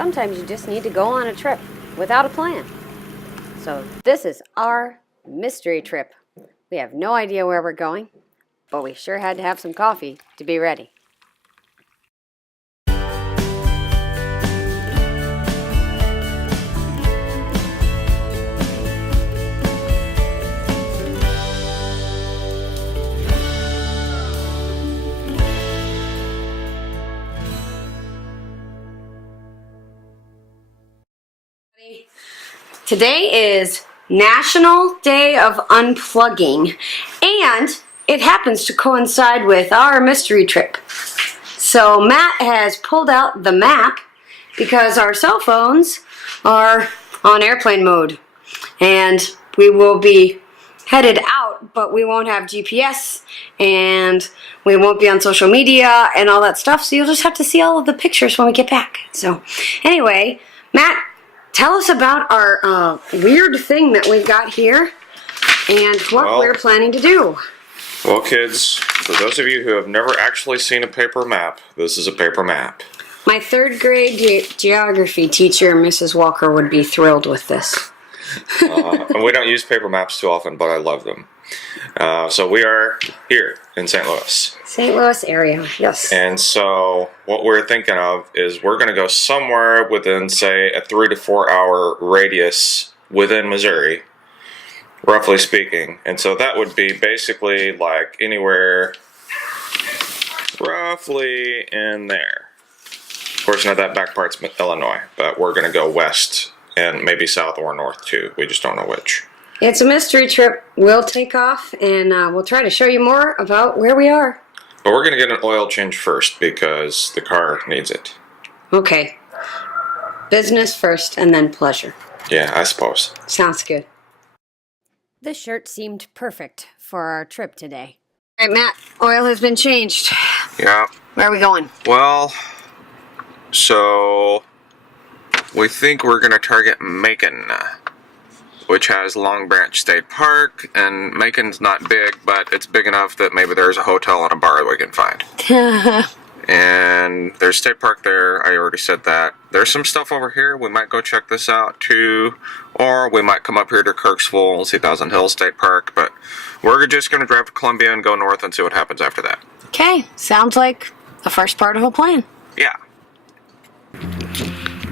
Sometimes you just need to go on a trip without a plan. So this is our mystery trip. We have no idea where we're going, but we sure had to have some coffee to be ready. Today is National Day of Unplugging, and it happens to coincide with our mystery trip. So Matt has pulled out the map because our cell phones are on airplane mode, and we will be headed out, but we won't have GPS, and we won't be on social media and all that stuff, so you'll just have to see all of the pictures when we get back. So anyway, Matt, tell us about our weird thing that we've got here and what we're planning to do. Well, kids, for those of you who have never actually seen a paper map, this is a paper map. My third grade geography teacher, Mrs. Walker, would be thrilled with this. And we don't use paper maps too often, but I love them. So we are here in St. Louis. St. Louis area, yes. And so what we're thinking of is we're going to go somewhere within, say, a 3 to 4 hour radius within Missouri, roughly speaking. And so that would be basically like anywhere roughly in there. Of course, not that back part's Illinois, but we're going to go west and maybe south or north too. We just don't know which. It's a mystery trip. We'll take off and we'll try to show you more about where we are. But we're going to get an oil change first because the car needs it. Okay. Business first and then pleasure. Yeah, I suppose. Sounds good. This shirt seemed perfect for our trip today. All right, Matt, oil has been changed. Yeah. Where are we going? Well, so we think we're going to target Macon, which has Long Branch State Park, and Macon's not big, but it's big enough that maybe there's a hotel and a bar that we can find. And there's State Park there, I already said that. There's some stuff over here, we might go check this out too, or we might come up here to Kirksville and see Thousand Hills State Park, but we're just going to drive to Columbia and go north and see what happens after that. Okay, sounds like the first part of a plan. Yeah.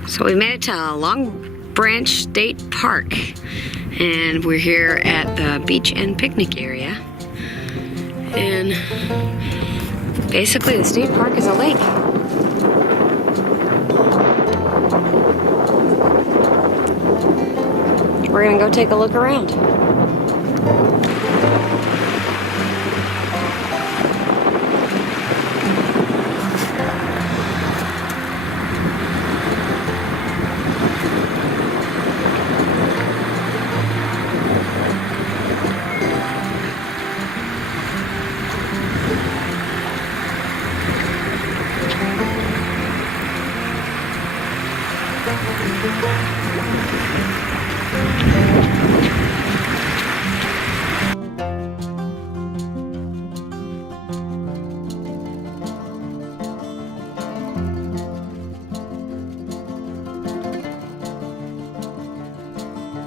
So we made it to Long Branch State Park, and we're here at the beach and picnic area, and basically the state park is a lake. We're gonna go take a look around.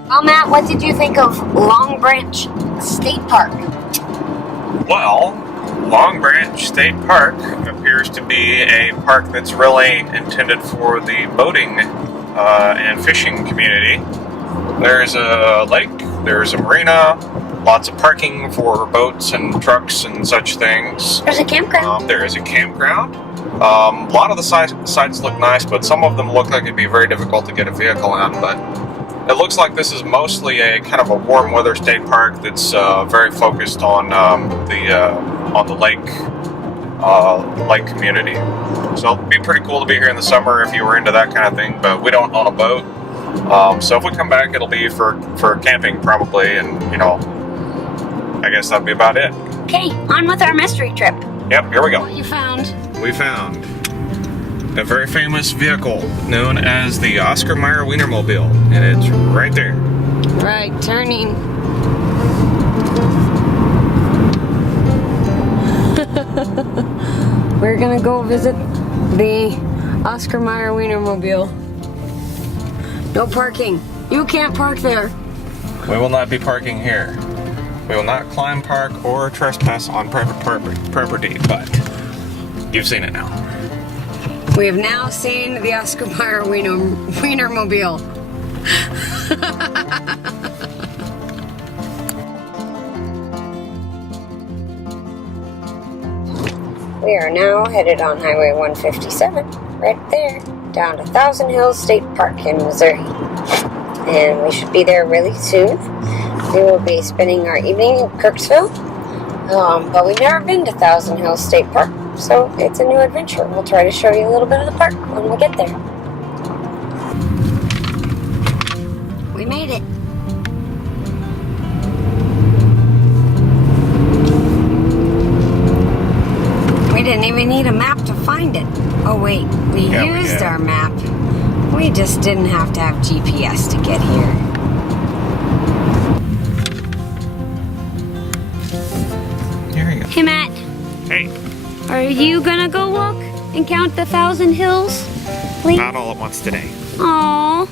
Well, Matt, what did you think of Long Branch State Park? Well, Long Branch State Park appears to be a park that's really intended for the boating and fishing community. There's a lake, there's a marina, lots of parking for boats and trucks and such things. There's a campground. There is a campground. A lot of the sites look nice, but some of them look like it'd be very difficult to get a vehicle in, but it looks like this is mostly a kind of a warm weather state park that's very focused on the lake community. So it'd be pretty cool to be here in the summer if you were into that kind of thing. But we don't own a boat, so if we come back, it'll be for camping probably, and I guess that'd be about it. Okay, on with our mystery trip. Yep, here we go. What you found? We found a very famous vehicle known as the Oscar Mayer Wienermobile, and it's right there. Right, turning. We're gonna go visit the Oscar Mayer Wienermobile. No parking. You can't park there. We will not be parking here. We will not climb, park, or trespass on private property, but you've seen it now. We have now seen the Oscar Mayer Wienermobile. We are now headed on Highway 157, right there, down to Thousand Hills State Park in Missouri. And we should be there really soon. We will be spending our evening in Kirksville, but we've never been to Thousand Hills State Park, so it's a new adventure. We'll try to show you a little bit of the park when we get there. We made it. We didn't even need a map to find it. Oh wait, we used our map. We just didn't have to have GPS to get here. Here we go. Hey Matt, Hey, are you gonna go walk and count the 1,000 hills, please? not all at once today. Aww,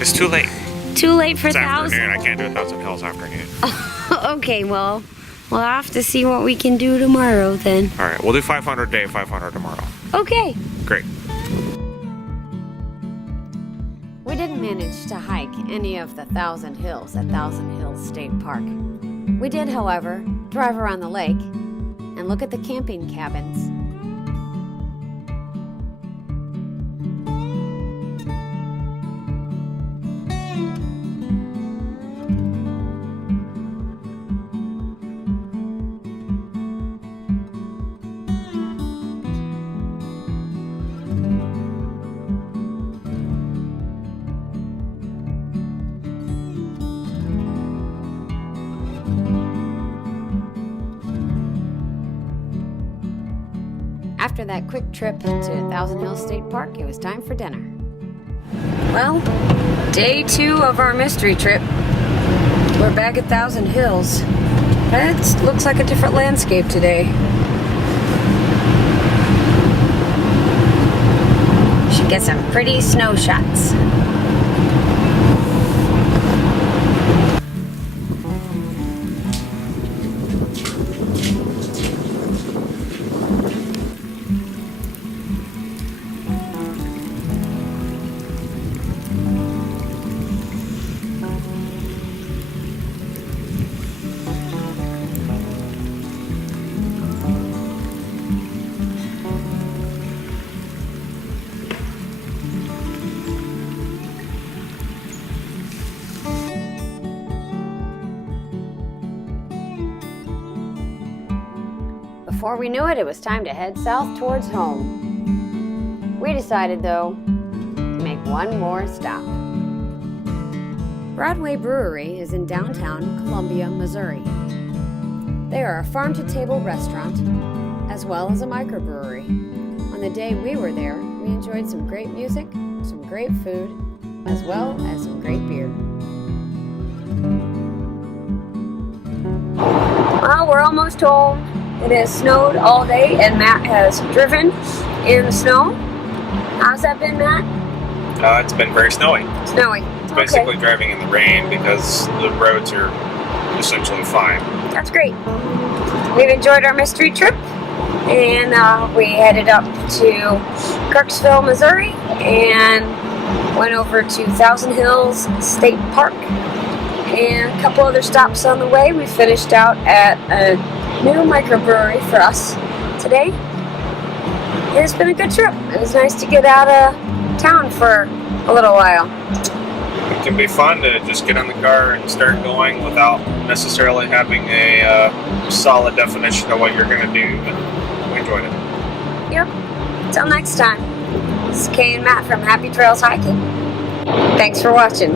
It's too late. too late for It's 1,000. afternoon. I can't do 1,000 hills afternoon. Okay, well, we'll have to see what we can do tomorrow then. All right, we'll do 500 today, 500 tomorrow. Okay. Great. We didn't manage to hike any of the 1,000 hills at Thousand Hills State Park. We did, however, drive around the lake and look at the camping cabins. After that quick trip to Thousand Hills State Park, it was time for dinner. Well, day 2 of our mystery trip. We're back at Thousand Hills. It looks like a different landscape today. Should get some pretty snow shots. Before we knew it, it was time to head south towards home. We decided, though, to make one more stop. Broadway Brewery is in downtown Columbia, Missouri. They are a farm-to-table restaurant, as well as a microbrewery. On the day we were there, we enjoyed some great music, some great food, as well as some great beer. Well, we're almost home. It has snowed all day, and Matt has driven in the snow. How's that been, Matt? It's been very snowy. Snowy. It's basically driving in the rain because the roads are essentially fine. That's great. We've enjoyed our mystery trip, and we headed up to Kirksville, Missouri, and went over to Thousand Hills State Park, and a couple other stops on the way. We finished out at a new microbrewery for us today. It's been a good trip. It was nice to get out of town for a little while. It can be fun to just get in the car and start going without necessarily having a solid definition of what you're going to do, but we enjoyed it. Yep. Until next time, this is Kay and Matt from Happy Trails Hiking. Thanks for watching.